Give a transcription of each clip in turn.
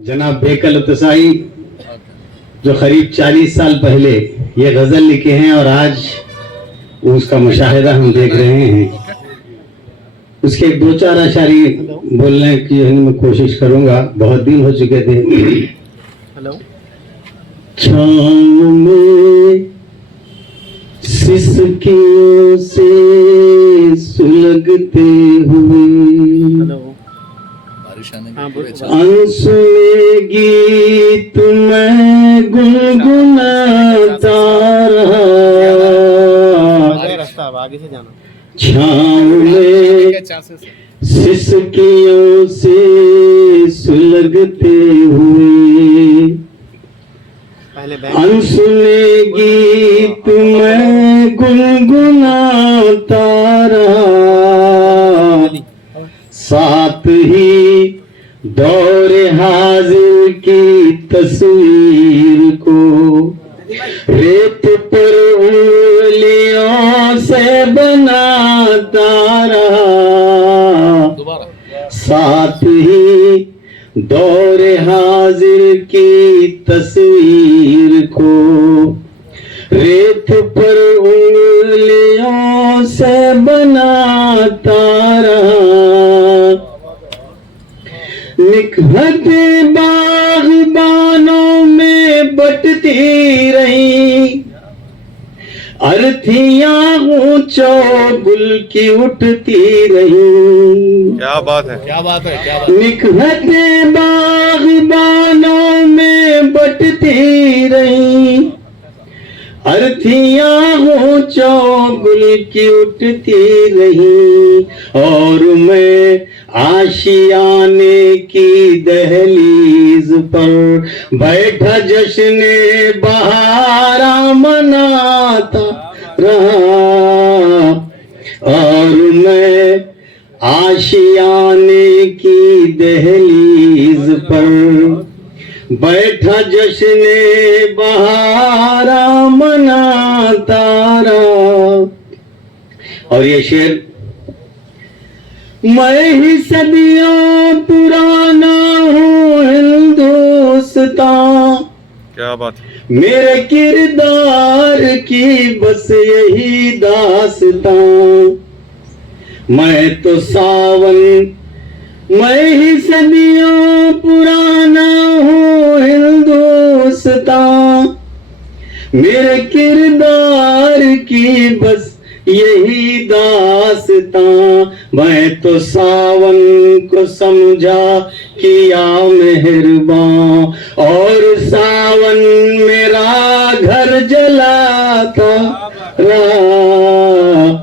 जनाब बेकल उत्साही जो करीब 40 साल पहले ये गजल लिखे हैं और आज उसका मुशाहिदा हम देख रहे हैं। उसके दो चार अशारी बोलने की मैं कोशिश करूंगा, बहुत दिन हो चुके थे। हेलो। छाँव में सिसकियों से सुलगते हुए आंसू में गीत मैं गुनगुनाता रहा। आगे से जाना। छाँव में सिसकियों से सुलगते हुए आंसू में गीत मैं गुनगुनाता रहा। साथ ही दौरे हाजिर की तस्वीर को रेत पर उंगलियों से बनाता रहा। साथ ही दौरे हाजिर की तस्वीर को रेत पर उंगलियों से बनाता रहा। निकहते बागबानों में बटती रही अर्थियां ऊंचों गुल की उठती रही। क्या बात है, क्या बात है, क्या बात। निकहते बागबानों में बटती रही अर्थियां ऊंचों गुल की उठती रही। और मैं आशियाने की दहलीज पर बैठा जश्ने बहारा मनाता रहा। और मैं आशियाने की दहलीज पर बैठा जश्ने बहारा मनाता रहा। और ये शेर मैं ही सदियों पुराना हूँ हिंदुस्तान। क्या बात। मेरे किरदार की बस यही दास्तां। मैं तो सावन मैं ही सदियों पुराना हूँ हिंदुस्तान। मेरे किरदार की बस यही दास्तां। मैं तो सावन को समझा किया मेहरबान और सावन मेरा घर जलाता रहा।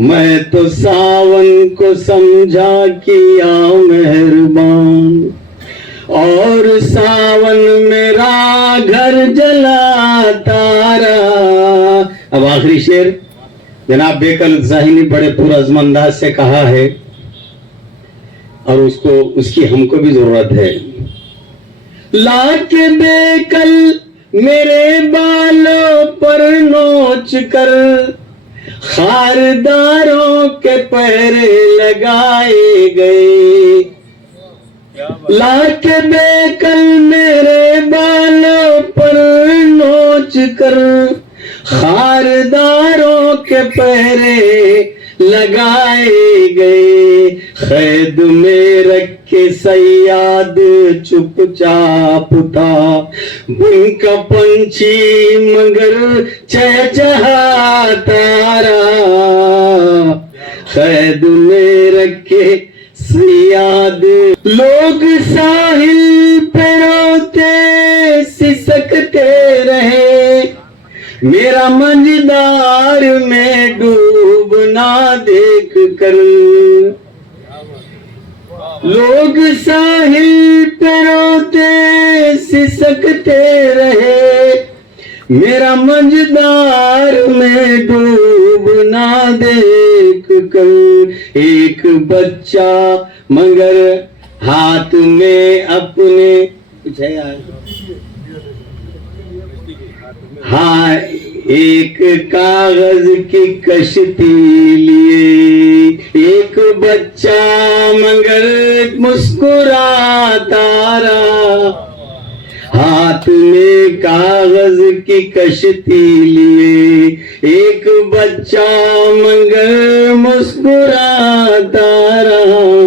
मैं तो सावन को समझा किया मेहरबान और सावन मेरा घर जलाता रहा। अब आखिरी शेर जनाब बेकल उत्साही ने बड़े पुरअज़्म अंदाज से कहा है और उसकी हमको भी जरूरत है। लाके बेकल मेरे बालों पर नोच कर खारदारों के पहरे लगाए गए। लाके बेकल मेरे बालों पर नोच कर खारदारों के पहरे लगाए गए। कैद में रख के सयाद चुपचाप था उनका पंछी मगर चहचहाता रहा। कैद में रखे सयाद लोग साहिल पे रोते सिसकते रहे। मेरा मंझदार में डूबना देख कर लोग साहिल पे रोते सिसकते रहे। मेरा मंझदार में डूबना देख कर एक बच्चा मगर हाथ में अपने कुछ है यार। हाँ, एक कागज की कश्ती लिए एक बच्चा मगर मुस्कुराता रहा। हाथ में कागज की कश्ती लिए एक बच्चा मगर मुस्कुराता रहा।